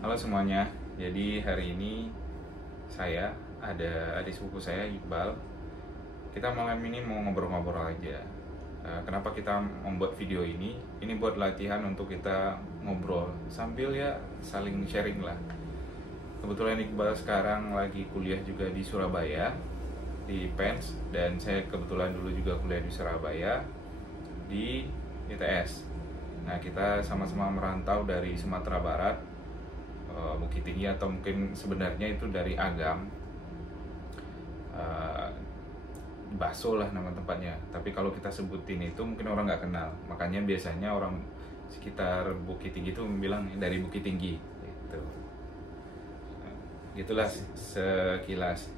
Halo semuanya, jadi hari ini saya ada adik sepupu saya Iqbal. Kita malam ini mau ngobrol-ngobrol aja. Kenapa kita membuat video ini? Ini buat latihan untuk kita ngobrol sambil ya saling sharing lah. Kebetulan Iqbal sekarang lagi kuliah juga di Surabaya, di PENS, dan saya kebetulan dulu juga kuliah di Surabaya di ITS. Nah, kita sama-sama merantau dari Sumatera Barat, Bukit Tinggi, atau mungkin sebenarnya itu dari Agam, Baso lah nama tempatnya. Tapi kalau kita sebutin itu mungkin orang nggak kenal. Makanya biasanya orang sekitar Bukit Tinggi itu bilang dari Bukit Tinggi gitu. Gitulah sekilas.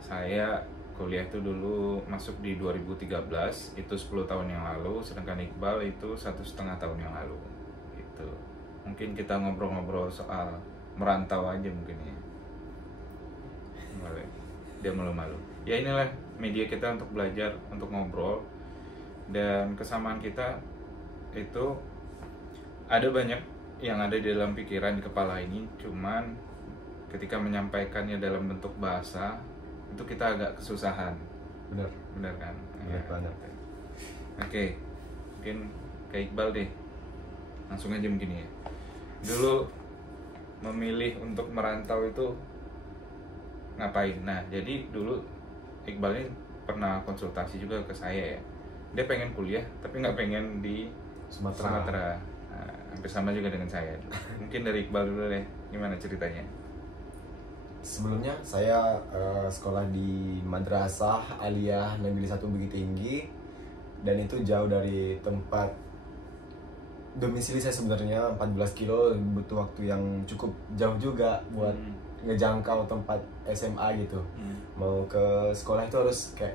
Saya kuliah itu dulu masuk di 2013, itu 10 tahun yang lalu, sedangkan Iqbal itu 1,5 tahun yang lalu gitu. Mungkin kita ngobrol-ngobrol soal merantau aja mungkin ya. Boleh. Dia malu-malu. Ya inilah media kita untuk belajar, untuk ngobrol. Dan kesamaan kita itu ada banyak yang ada di dalam pikiran, di kepala ini. Cuman ketika menyampaikannya dalam bentuk bahasa itu kita agak kesusahan. Benar kan? Benar banget. Oke. Mungkin kayak Iqbal deh. Langsung aja mungkin ya. Dulu memilih untuk merantau itu ngapain? Nah, jadi dulu Iqbal ini pernah konsultasi juga ke saya ya. Dia pengen kuliah tapi nggak pengen di Sumatera. Nah, hampir sama juga dengan saya. Mungkin dari Iqbal dulu deh, gimana ceritanya? Sebelumnya saya sekolah di Madrasah Aliyah Negeri 1 Bukit Tinggi, dan itu jauh dari tempat domisili saya sebenarnya, 14 kilo, butuh waktu yang cukup jauh juga buat ngejangkau tempat SMA gitu. Mau ke sekolah itu harus kayak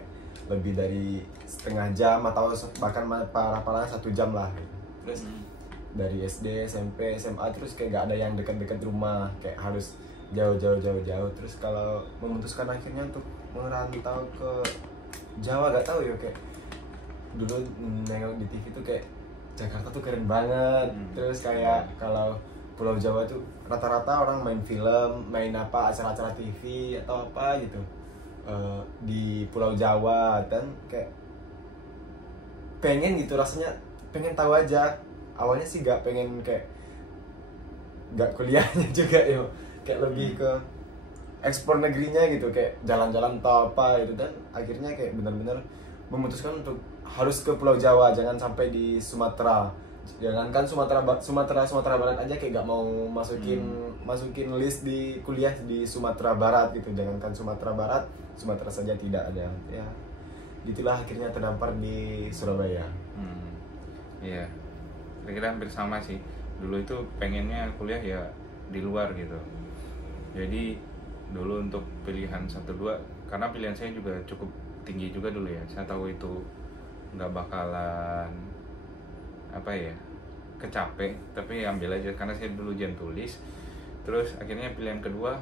lebih dari setengah jam atau bahkan parah-parah 1 jam lah. Terus dari SD, SMP, SMA terus kayak gak ada yang dekat-dekat rumah, kayak harus jauh. Terus kalau memutuskan akhirnya untuk merantau ke Jawa, gak tahu ya, kayak dulu nengok di TV tuh kayak Jakarta tuh keren banget. Terus kayak kalau Pulau Jawa tuh rata-rata orang main film, main apa, acara-acara TV atau apa gitu di Pulau Jawa, dan kayak pengen gitu, rasanya pengen tahu aja. Awalnya sih gak pengen, kayak gak kuliahnya juga ya, kayak lebih ke ekspor negerinya gitu, kayak jalan-jalan atau apa gitu. Dan akhirnya kayak benar-benar memutuskan untuk harus ke Pulau Jawa, jangan sampai di Sumatera. Jangankan Sumatera Barat aja kayak gak mau masukin list di kuliah di Sumatera Barat gitu. Jangankan Sumatera Barat, Sumatera saja tidak ada. Ya gitulah, akhirnya terdampar di Surabaya. Iya, kira-kira hampir sama sih. Dulu itu pengennya kuliah ya di luar gitu. Jadi dulu untuk pilihan 1-2, karena pilihan saya juga cukup tinggi juga dulu ya. Saya tahu itu nggak bakalan kecapek, tapi ambil aja karena saya dulu ujian tulis. Terus akhirnya pilihan kedua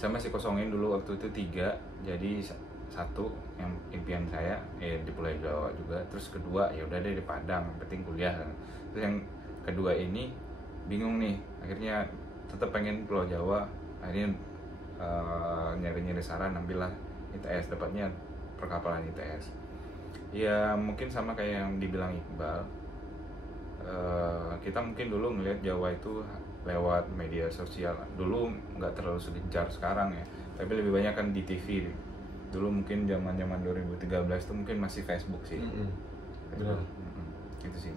saya masih kosongin dulu waktu itu 3. Jadi satu yang impian saya di Pulau Jawa juga, terus kedua ya udah deh di Padang, penting kuliah. Terus yang kedua ini bingung nih, akhirnya tetap pengen Pulau Jawa. Akhirnya nyari saran, ambillah ITS, dapatnya perkapalan ITS. Ya mungkin sama kayak yang dibilang Iqbal, kita mungkin dulu ngelihat Jawa itu lewat media sosial. Dulu nggak terlalu segencar sekarang ya, tapi lebih banyak kan di TV. Dulu mungkin zaman 2013 itu mungkin masih Facebook sih. Benar. Gitu sih.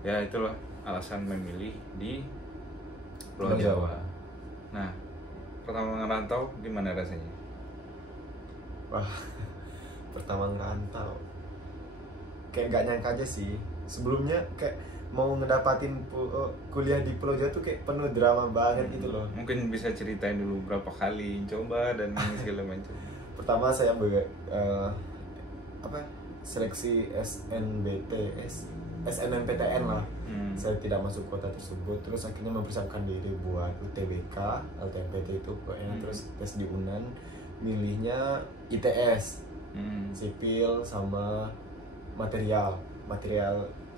Ya itulah alasan memilih di Pulau Jawa. Nah, pertama ngerantau gimana rasanya? Wah, pertama ngerantau kayak gak nyangka aja sih. Sebelumnya kayak mau ngedapatin kuliah di Pulau Jawa tuh kayak penuh drama banget gitu loh. Mungkin bisa ceritain dulu berapa kali coba dan segala macam. Pertama saya seleksi SNMPTN lah. Saya tidak masuk kota tersebut, terus akhirnya mempersiapkan diri buat UTBK, LTMPT itu pokoknya. Terus tes di UNAN, milihnya ITS, sipil sama material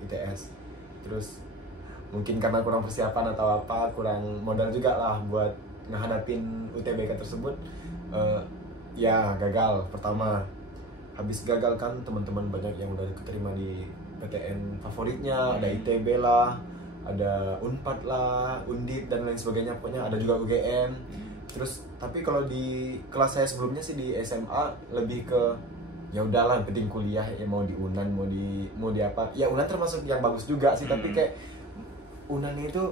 ITS. Terus mungkin karena kurang persiapan atau apa, kurang modal juga lah buat ngehadapin UTBK tersebut. Ya gagal pertama. Habis gagal kan teman-teman banyak yang udah keterima di PTN favoritnya, ada ITB lah, ada Unpad lah, Undip dan lain sebagainya, pokoknya ada juga UGM. Terus tapi kalau di kelas saya sebelumnya sih di SMA lebih ke ya udahlah yang penting kuliah, ya mau di Unan mau di apa. Ya Unan termasuk yang bagus juga sih, tapi kayak Unan itu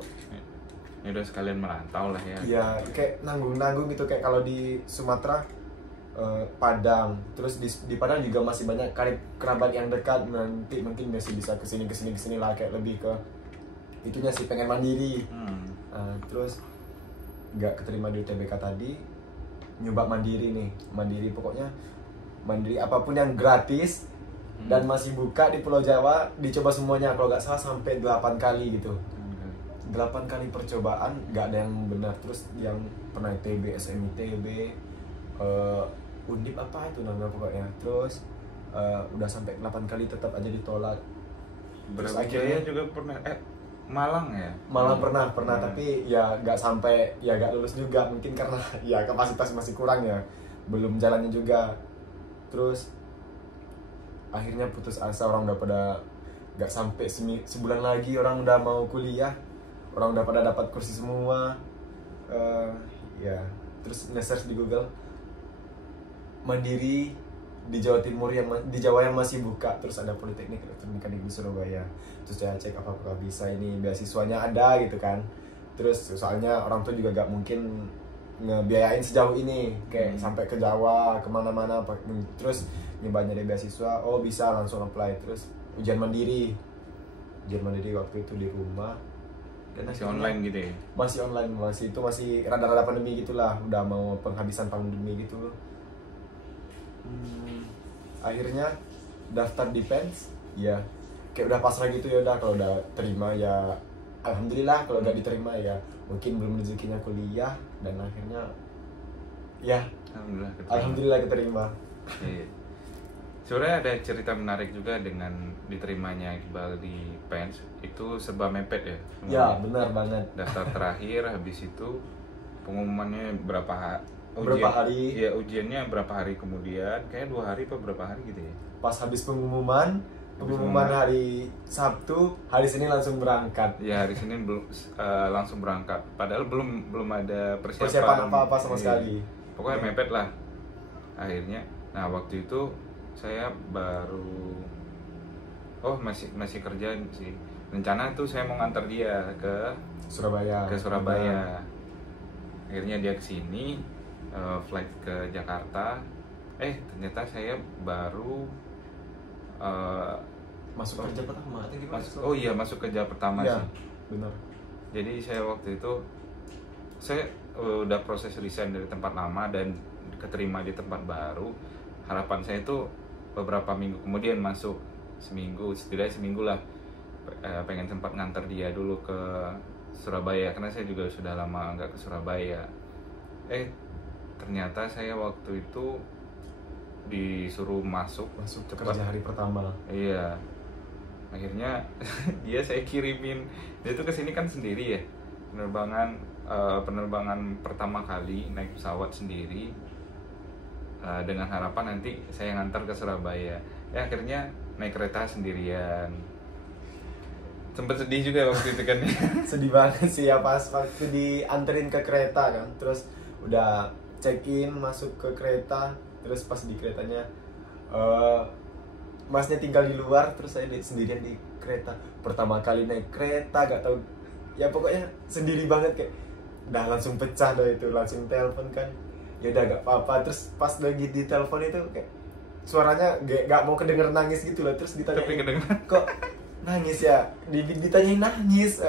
ya udah sekalian merantau lah ya. Iya, kayak nanggung-nanggung gitu, kayak kalau di Sumatera Padang, terus di Padang juga masih banyak kerabat yang dekat, nanti mungkin masih bisa kesini lah, kayak lebih ke itunya sih, pengen mandiri. Terus nggak keterima di UTBK tadi, nyoba mandiri pokoknya mandiri apapun yang gratis dan masih buka di Pulau Jawa, dicoba semuanya. Kalau nggak salah sampai 8 kali gitu. 8 kali percobaan nggak ada yang benar. Terus yang pernah ITB, SMITB, Undip apa itu namanya pokoknya. Terus udah sampai 8 kali tetap aja ditolak. Terus Brawijaya juga pernah, Malang ya? Malang pernah tapi ya nggak sampai, ya nggak lulus juga, mungkin karena ya kapasitas masih kurang ya, belum jalannya juga. Terus akhirnya putus asa, orang udah pada nggak sampai sebulan lagi orang udah mau kuliah, orang udah pada dapat kursi semua. Ya terus nge-search di Google mandiri di Jawa Timur, di Jawa yang masih buka, terus ada Politeknik Elektronika di Surabaya. Terus saya cek apakah bisa ini, beasiswanya ada gitu kan. Terus soalnya orang tua juga gak mungkin ngebiayain sejauh ini, kayak sampai ke Jawa kemana-mana. Terus nyobanya dari beasiswa, oh bisa, langsung apply. Terus ujian mandiri waktu itu di rumah. Dan Masih online gitu ya? Masih online, masih rada-rada pandemi gitulah, udah mau penghabisan pandemi gitu. Akhirnya daftar di PENS, ya kayak udah pasrah gitu, ya udah kalau udah terima ya alhamdulillah, kalau nggak diterima ya mungkin belum rezekinya kuliah. Dan akhirnya ya alhamdulillah keterima. Iya. Sebenarnya ada cerita menarik juga dengan diterimanya Iqbal di PENS, itu serba mepet ya? Ya benar banget. Daftar terakhir, habis itu pengumumannya berapa hari? Iya, ujiannya berapa hari kemudian, kayak 2 hari atau berapa hari gitu ya? Pas habis pengumuman hari Sabtu, hari Senin langsung berangkat. Ya hari Senin langsung berangkat, padahal belum ada persiapan apa-apa sama sekali. Pokoknya mepet lah akhirnya. Nah waktu itu saya baru masih kerja sih. Rencana tuh saya mau nganter dia ke Surabaya. Akhirnya dia kesini, flight ke Jakarta. Ternyata saya baru masuk kerja pertama atau gimana? Masuk kerja pertama ya, sih. Benar. Jadi saya waktu itu udah proses resign dari tempat lama dan keterima di tempat baru. Harapan saya itu beberapa minggu kemudian masuk, setidaknya seminggu lah, pengen sempat nganter dia dulu ke Surabaya karena saya juga sudah lama nggak ke Surabaya. Ternyata saya waktu itu disuruh masuk cepat kerja hari pertama. Iya, akhirnya saya kirimin dia tuh kesini kan sendiri ya, penerbangan pertama kali naik pesawat sendiri, dengan harapan nanti saya ngantar ke Surabaya. Akhirnya naik kereta sendirian. Sempet sedih juga waktu itu kan. Sedih banget sih ya, pas waktu dianterin ke kereta kan, terus udah check in, masuk ke kereta, terus pas di keretanya masnya tinggal di luar, terus saya sendirian di kereta. Pertama kali naik kereta, gak tahu ya, pokoknya sendiri banget, kayak udah langsung pecah dah itu, langsung telepon kan, ya udah gak apa-apa. Terus pas lagi di telepon itu kayak suaranya gak mau kedenger nangis gitu loh. Terus ditanya, kok nangis ya? Ditanyain nangis.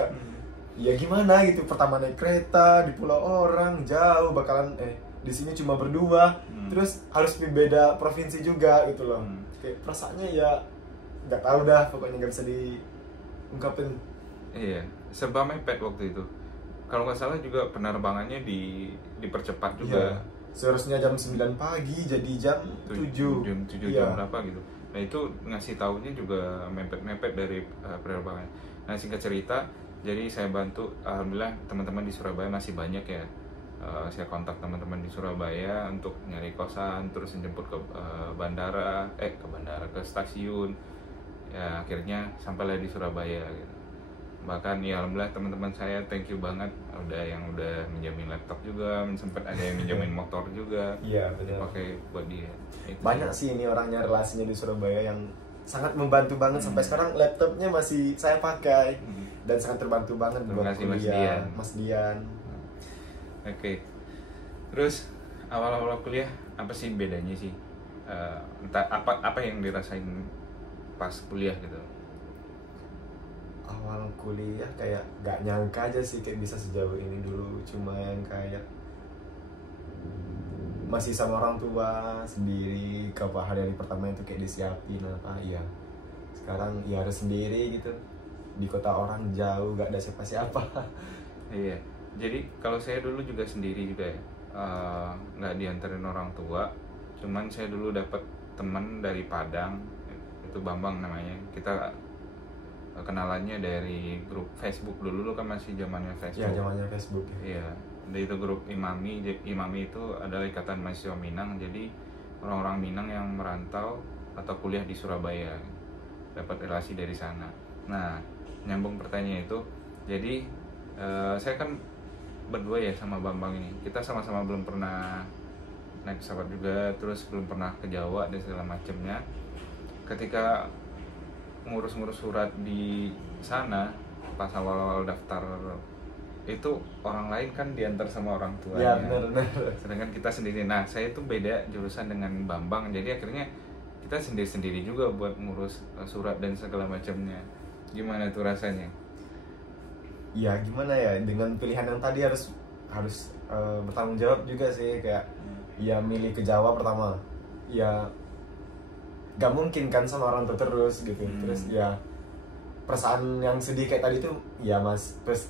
Ya gimana gitu, pertama naik kereta di pulau orang, jauh, bakalan di sini cuma berdua, terus harus beda provinsi juga gitu loh. Kayak perasaannya ya nggak tahu dah, pokoknya nggak bisa diungkapin. Iya, serba mepet waktu itu. Kalau nggak salah juga penerbangannya dipercepat juga. Iya, seharusnya jam 9 pagi jadi jam 7 jam berapa gitu. Nah itu ngasih tahunya juga mepet-mepet dari penerbangan. Nah singkat cerita, Jadi saya bantu, alhamdulillah teman-teman di Surabaya masih banyak ya. Saya kontak teman-teman di Surabaya untuk nyari kosan, terus jemput ke bandara, ke stasiun. Ya akhirnya sampailah di Surabaya gitu. Bahkan ya alhamdulillah teman-teman saya thank you banget, udah minjamin laptop juga, sempat ada yang minjamin motor juga. Iya, benar. Dipakai buat dia. Itu Banyak sih ini orangnya, relasinya di Surabaya yang sangat membantu banget. Sampai sekarang laptopnya masih saya pakai dan sangat terbantu banget Terima buat kasih, Mas kuliah, Dian. Mas Dian. Oke. Terus awal-awal kuliah apa sih bedanya sih? Entah apa yang dirasain pas kuliah gitu. Awal kuliah kayak gak nyangka aja sih kayak bisa sejauh ini. Dulu cuma yang kayak masih sama orang tua sendiri, ke hari pertama itu kayak disiapin apa ya. Sekarang ya harus sendiri gitu, di kota orang jauh, gak ada siapa-siapa. Iya. Jadi kalau saya dulu juga sendiri juga ya, nggak dianterin orang tua. Cuman saya dulu dapat teman dari Padang, itu Bambang namanya. Kita kenalannya dari grup Facebook dulu kan masih zamannya Facebook. Ya zamannya Facebook ya. Iya. Dari itu grup Imami. Imami itu adalah Ikatan Mahasiswa Minang. Jadi orang-orang Minang yang merantau atau kuliah di Surabaya dapat relasi dari sana. Nah, nyambung pertanyaan itu, jadi saya kan berdua ya sama Bambang ini. Kita sama-sama belum pernah naik pesawat juga, terus belum pernah ke Jawa dan segala macamnya. Ketika ngurus-ngurus surat di sana, pas awal-awal daftar itu orang lain kan diantar sama orang tuanya. Ya benar. Sedangkan kita sendiri. Nah, saya itu beda jurusan dengan Bambang. Jadi akhirnya kita sendiri-sendiri juga buat ngurus surat dan segala macamnya. Gimana tuh rasanya? Ya gimana ya, dengan pilihan yang tadi harus bertanggung jawab juga sih. Kayak ya milih ke Jawa pertama, ya gak mungkin kan sama orang tua terus gitu. Terus ya perasaan yang sedih kayak tadi tuh ya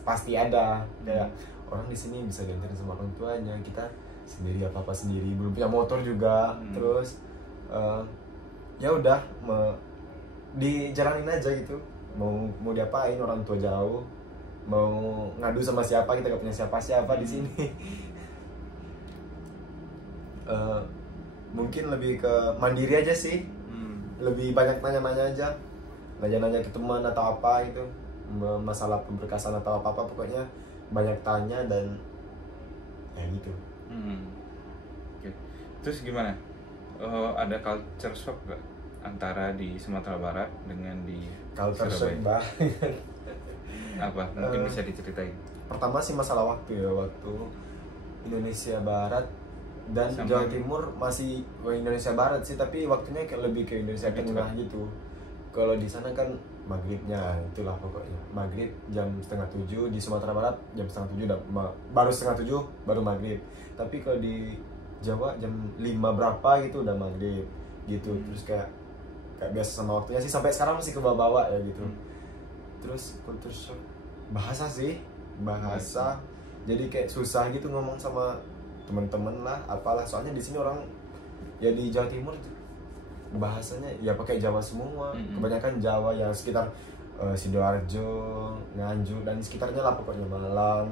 pasti ada. Kayak orang di sini bisa diantarin sama orang tuanya, kita sendiri apa sendiri, belum punya motor juga. Terus ya udah dijalanin aja gitu. Mau diapain, orang tua jauh, mau ngadu sama siapa, kita gak punya siapa-siapa di sini. Mungkin lebih ke mandiri aja sih. Lebih banyak nanya-nanya aja, nanya-nanya ke teman atau apa gitu, masalah pemberkasan atau apa-apa, pokoknya banyak tanya dan ya gitu. Okay. Terus gimana? Ada culture shock gak antara di Sumatera Barat dengan di Culture shock Surabaya? banget. Apa? Mungkin bisa diceritain. Pertama sih masalah waktu ya, waktu Indonesia Barat dan Sama Jawa Timur masih Indonesia Barat sih, tapi waktunya kayak lebih ke Indonesia Tengah gitu. Kalau di sana kan maghribnya itulah pokoknya, maghrib jam 6:30, di Sumatera Barat jam 6:30 baru 6:30 baru maghrib. Tapi kalau di Jawa jam 5 berapa gitu udah maghrib gitu. Terus kayak biasa sama waktunya sih, sampai sekarang masih kebawa-bawa ya gitu. Terus culture shock bahasa sih, bahasa. Jadi kayak susah gitu ngomong sama teman-teman lah, apalah, soalnya di sini orang ya di Jawa Timur bahasanya ya pakai Jawa semua. Kebanyakan Jawa ya sekitar Sidoarjo, Nganjuk dan sekitarnya lah pokoknya, Malang.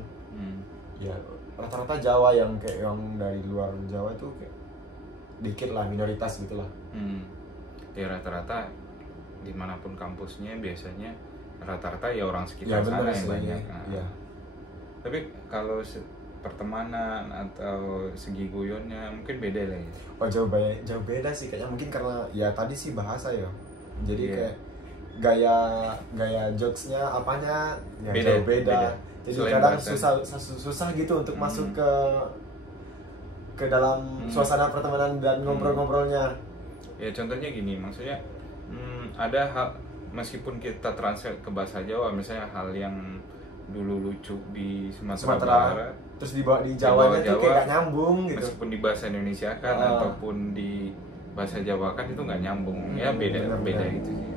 Ya rata-rata Jawa, yang kayak yang dari luar Jawa itu kayak dikit lah, minoritas gitulah. Ya rata-rata dimanapun kampusnya biasanya rata-rata ya orang Ya sekitar sana bener yang sih. banyak. Ya. Tapi kalau pertemanan atau segi guyonnya mungkin beda lah ya. Oh jauh beda sih kayaknya, mungkin karena ya tadi sih bahasa ya. Jadi kayak gaya jokesnya apanya ya jauh beda. Jadi Selain kadang bahasa. susah gitu untuk masuk ke dalam suasana pertemanan dan ngobrol-ngobrolnya. Ya contohnya gini, maksudnya ada hal, meskipun kita translate ke bahasa Jawa, misalnya hal yang dulu lucu di Sumatera Barat, terus dibawa di Jawanya tuh kayak gak nyambung gitu. Meskipun di bahasa Indonesia kan ataupun di bahasa Jawa kan itu nggak nyambung. Ya beda gitu sih.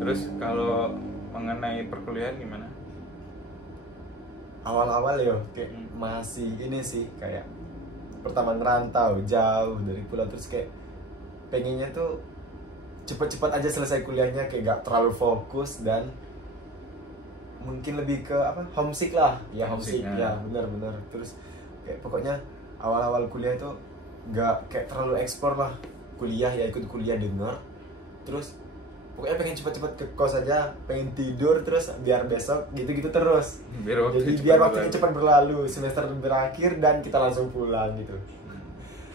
Terus kalau mengenai perkuliahan gimana? Awal-awal ya kayak masih ini sih, kayak pertama ngerantau jauh dari pulau, terus kayak pengennya tuh cepet-cepet aja selesai kuliahnya, kayak gak terlalu fokus dan mungkin lebih ke apa, homesick lah ya, homesick Homesick, ya, benar-benar. Terus kayak pokoknya awal-awal kuliah itu nggak kayak terlalu eksplor lah, kuliah ya ikut kuliah dengar, terus pokoknya pengen cepet-cepet ke kos aja, pengen tidur terus biar besok gitu-gitu terus. Jadi biar waktunya cepat berlalu, semester berakhir dan kita langsung pulang gitu.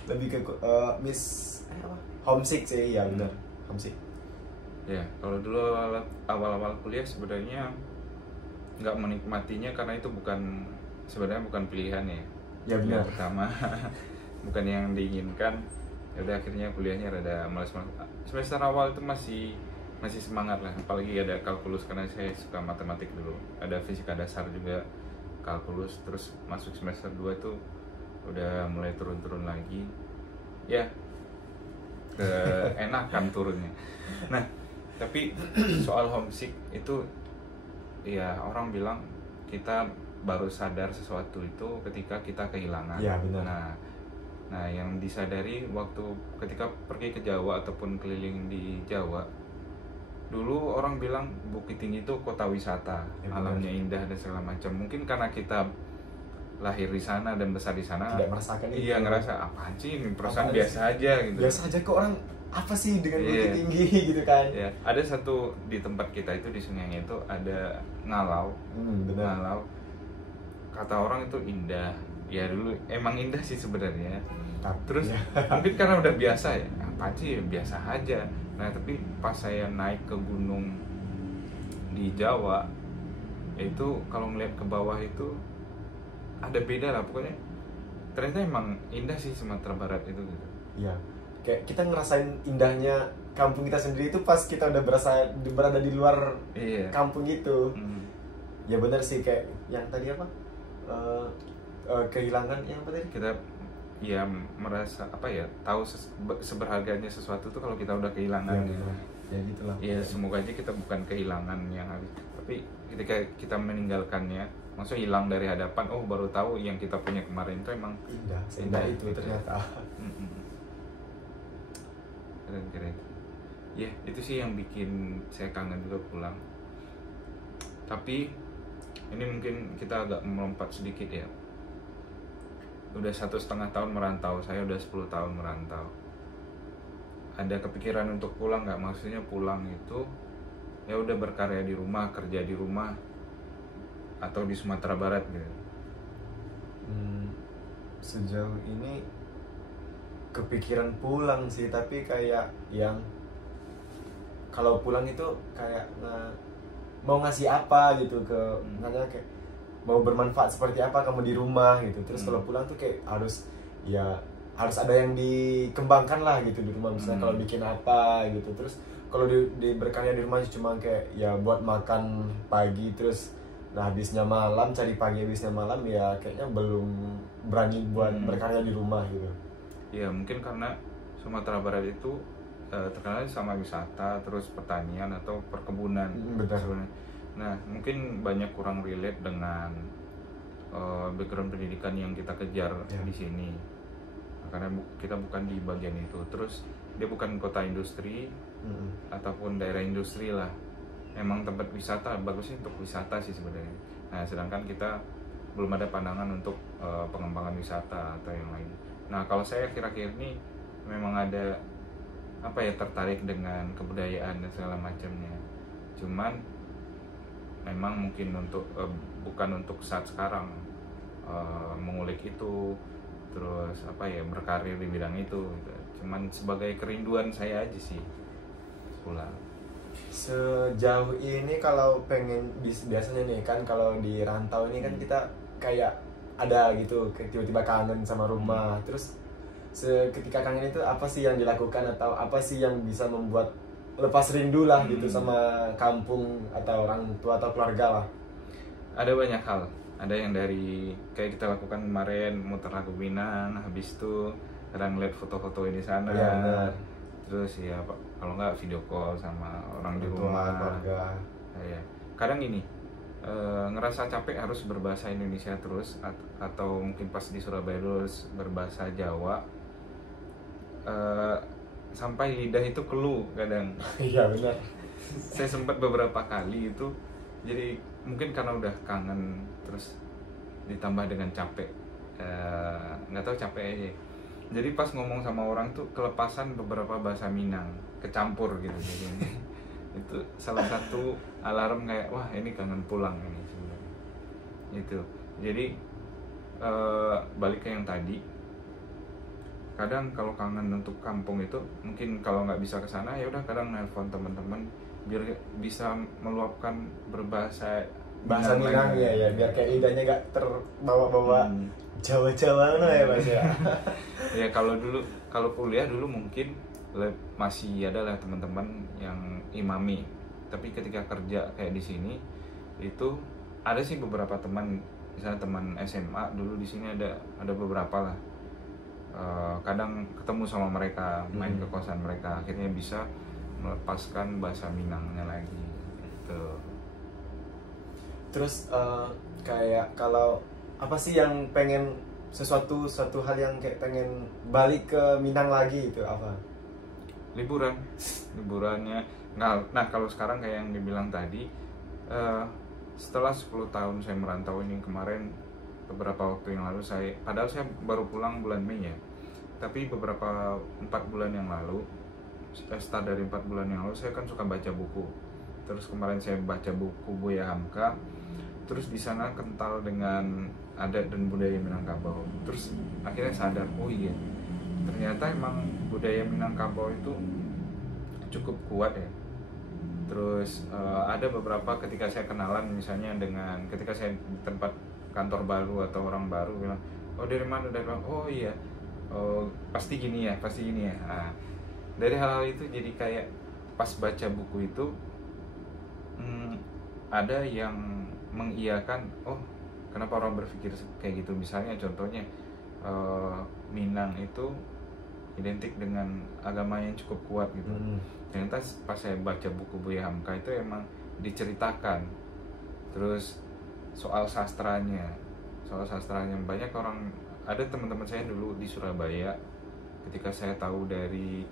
Lebih ke apa? Homesick sih ya, benar, homesick. Ya, kalau dulu awal-awal kuliah sebenarnya nggak menikmatinya karena itu sebenarnya bukan pilihan ya. Ya benar. Yang pertama bukan yang diinginkan. Ya udah akhirnya kuliahnya rada malas-malas. Semester awal itu masih semangat lah, apalagi ada kalkulus karena saya suka matematik dulu. Ada fisika dasar juga, kalkulus, terus masuk semester 2 itu udah mulai turun-turun lagi. Ya, keenakan turunnya. Nah, tapi soal homesick itu ya orang bilang kita baru sadar sesuatu itu ketika kita kehilangan. Ya benar. Nah yang disadari waktu ketika pergi ke Jawa ataupun keliling di Jawa, dulu orang bilang Bukit Tinggi itu kota wisata, Ya, alamnya indah dan segala macam. Mungkin karena kita lahir di sana dan besar di sana, Tidak merasakan itu. iya ngerasa apaan sih ini, perasaan Apaan biasa aja gitu. Biasa aja kok, orang apa sih dengan Bukit Iya. Tinggi gitu kan. Ya, ada satu di tempat kita itu di Sungai itu ada ngalau. Benar. Ngalau, kata orang itu indah. Ya dulu emang indah sih sebenarnya. Terus Ya. mungkin karena udah biasa ya, apa sih biasa aja. Nah tapi pas saya naik ke gunung di Jawa itu kalau ngeliat ke bawah itu ada beda lah pokoknya. Ternyata emang indah sih Sumatera Barat itu gitu. Iya, kayak kita ngerasain indahnya kampung kita sendiri itu pas kita udah berada di luar Iya. kampung gitu. Hmm. Ya benar sih, kayak yang tadi apa, kehilangan yang apa tadi? Kita ya merasa apa ya, tahu seberharganya sesuatu tuh kalau kita udah kehilangan. Ya, benar. Ya gitulah. Ya semoga aja kita bukan kehilangan yang habis, tapi ketika kita meninggalkannya, maksudnya hilang dari hadapan, oh baru tahu yang kita punya kemarin itu emang Indah, seindah itu gitu. ternyata. Keren. Ya itu sih yang bikin saya kangen juga pulang. Tapi ini mungkin kita agak melompat sedikit ya. Udah 1,5 tahun merantau, saya udah 10 tahun merantau. Ada kepikiran untuk pulang nggak? Maksudnya pulang itu ya udah berkarya di rumah, kerja di rumah, atau di Sumatera Barat gitu. Sejauh ini kepikiran pulang sih, tapi kayak yang kalau pulang itu kayak mau ngasih apa gitu ke, makanya kayak mau bermanfaat seperti apa kamu di rumah gitu. Terus kalau pulang tuh kayak harus ada yang dikembangkan lah gitu di rumah, misalnya kalau bikin apa gitu. Terus kalau di berkarya di rumah cuma kayak ya buat makan pagi terus habisnya malam, cari pagi habisnya malam, ya kayaknya belum berani buat berkarya di rumah gitu. Ya mungkin karena Sumatera Barat itu terkenal sama wisata, terus pertanian atau perkebunan. Betul. Sebenarnya. Nah mungkin banyak kurang relate dengan background pendidikan yang kita kejar di sini, karena kita bukan di bagian itu. Terus dia bukan kota industri ataupun daerah industri lah. Emang tempat wisata, bagusnya untuk wisata sih sebenarnya. Nah sedangkan kita belum ada pandangan untuk pengembangan wisata atau yang lain. Nah kalau saya akhir-akhir ini memang ada apa ya, tertarik dengan kebudayaan dan segala macamnya. Cuman memang mungkin untuk bukan untuk saat sekarang mengulik itu, terus apa ya, berkarir di bidang itu gitu. Cuman sebagai kerinduan saya aja sih pulang. Sejauh ini kalau pengen biasanya nih kan, kalau di rantau ini kan kita kayak ada gitu tiba-tiba kangen sama rumah. Terus ketika kangen itu apa sih yang dilakukan, atau apa sih yang bisa membuat lepas rindu lah gitu sama kampung atau orang tua atau keluarga lah? Ada banyak hal. Ada yang dari kayak kita lakukan kemarin, muter lagu Minang, habis itu kadang ngeliat foto-foto di sana. Ya, benar. Terus ya kalau nggak video call sama orang di rumah, keluarga. Ya. Kadang ini ngerasa capek harus berbahasa Indonesia terus, atau mungkin pas di Surabaya terus berbahasa Jawa, sampai lidah itu keluh kadang. Iya benar. Saya sempat beberapa kali itu jadi mungkin karena udah kangen, terus ditambah dengan capek, nggak tahu capek aja. Jadi pas ngomong sama orang tuh kelepasan beberapa bahasa Minang, kecampur gitu. Jadi itu salah satu alarm kayak wah ini kangen pulang ini sebenarnya. Itu. Jadi balik ke yang tadi, kadang kalau kangen untuk kampung itu mungkin kalau nggak bisa ke sana ya udah kadang nelpon teman-teman biar bisa meluapkan berbahasa Bahasa Minang lagi. ya, biar kayak lidahnya gak terbawa-bawa Jawa-Jawa ya Mas ya. Ya kalau kuliah dulu mungkin masih ada lah teman-teman yang imami, tapi ketika kerja kayak di sini itu ada sih beberapa teman, misalnya teman SMA dulu di sini ada beberapa lah. Kadang ketemu sama mereka, main ke kosan mereka, akhirnya bisa melepaskan bahasa Minangnya lagi gitu. Terus kayak kalau apa sih yang pengen satu hal yang kayak pengen balik ke Minang lagi itu apa? Liburannya. Nah kalau sekarang kayak yang dibilang tadi, setelah 10 tahun saya merantau ini, kemarin beberapa waktu yang lalu padahal saya baru pulang bulan Mei ya, tapi beberapa 4 bulan yang lalu, start dari 4 bulan yang lalu saya kan suka baca buku. Terus kemarin saya baca buku Buya Hamka, terus di sana kental dengan adat dan budaya Minangkabau. Terus akhirnya sadar, oh iya ternyata emang budaya Minangkabau itu cukup kuat ya. Terus ada beberapa ketika saya kenalan, misalnya ketika saya di tempat kantor baru atau orang baru bilang, oh dari mana, oh iya, oh, pasti gini ya. Nah, dari hal-hal itu jadi kayak pas baca buku itu ada yang mengiyakan, oh kenapa orang berpikir kayak gitu. Misalnya contohnya Minang itu identik dengan agama yang cukup kuat gitu. Ternyata pas saya baca buku Buya Hamka itu emang diceritakan. Terus soal sastranya banyak orang, ada teman-teman saya dulu di Surabaya, ketika saya tahu dari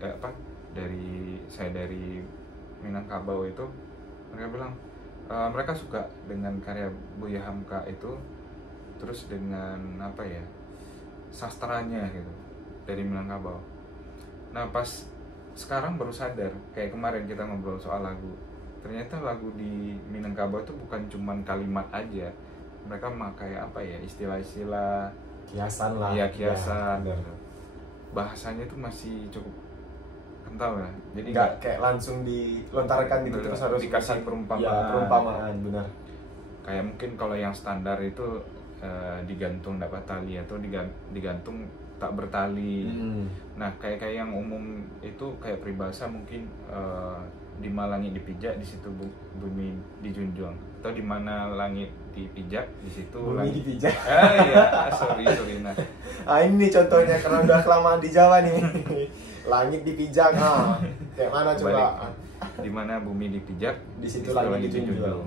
Minangkabau itu, mereka bilang mereka suka dengan karya Buya Hamka itu, terus dengan sastranya gitu dari Minangkabau. Nah pas sekarang baru sadar, kayak kemarin kita ngobrol soal lagu, ternyata lagu di Minangkabau itu bukan cuman kalimat aja, mereka memakai istilah-istilah kiasan lah. Iya, kiasan Ya, bahasanya itu masih cukup kental lah. Jadi nggak kayak langsung dilontarkan gitu, terus harus dikasih perumpamaan. Ya, perumpamaan benar. Kayak mungkin kalau yang standar itu digantung dapat tali atau digantung tak bertali. Nah kayak yang umum itu kayak peribahasa mungkin di mana langit dipijak di situ bumi dijunjung, atau di mana langit dipijak di situ bumi dipijak. Iya, sorry nah. Ini contohnya karena udah kelamaan di Jawa nih. Langit dipijak, kayak mana coba? Di mana bumi dipijak di situ langit dijunjung.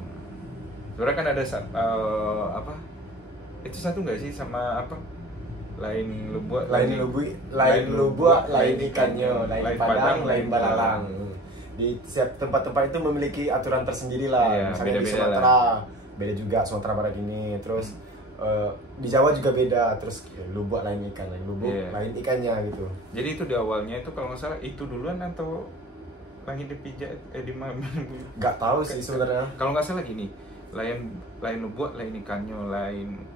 Sebenarnya kan ada itu satu nggak sih sama lain lubuk lain ikannya, lain padang lain balalang. Di setiap tempat-tempat itu memiliki aturan tersendiri lah. Iya, misalnya di Sumatera beda juga, Sumatera Barat ini, terus di Jawa juga beda, terus lubuk lain ikan, lain ikannya gitu. Jadi itu di awalnya itu kalau nggak salah itu duluan atau langit dipijak di mana? Nggak tahu sih sebenarnya. Kalau nggak salah gini, lain lubuk lain ikannya, lain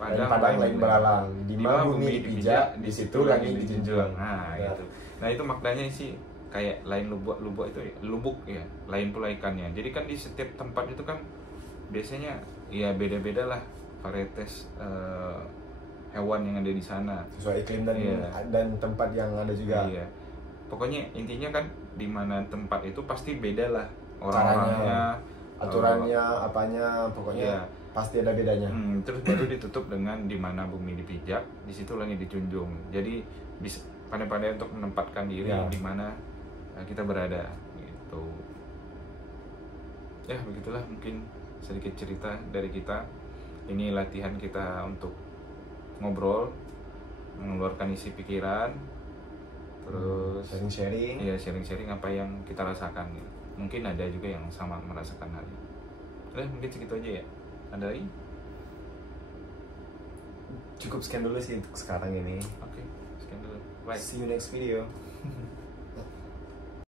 padang lain balalang, di mana bumi dipijak di situ langit dijunjung. Nah itu, nah itu maknanya sih kayak lain lubuk itu lubuk ya, lain pula ikannya. Jadi kan di setiap tempat itu kan biasanya ya beda-beda lah varietas hewan yang ada di sana, sesuai iklim dan tempat yang ada juga. Iya. Pokoknya intinya kan di mana tempat itu pasti beda lah orang-orangnya, aturannya, apanya, pokoknya iya. Pasti ada bedanya. Terus baru ditutup dengan di mana bumi dipijak di situ langit dijunjung. Jadi bisa pandai-pandai untuk menempatkan diri di mana kita berada gitu. Ya begitulah mungkin sedikit cerita dari kita. Ini latihan kita untuk ngobrol, mengeluarkan isi pikiran, terus sharing-sharing. Iya, sharing-sharing apa yang kita rasakan. Mungkin ada juga yang sama merasakan hal ini. Mungkin segitu aja ya. Ada lagi? Cukup sekian dulu sih untuk sekarang ini. Oke, sekian dulu. Bye. See you next video.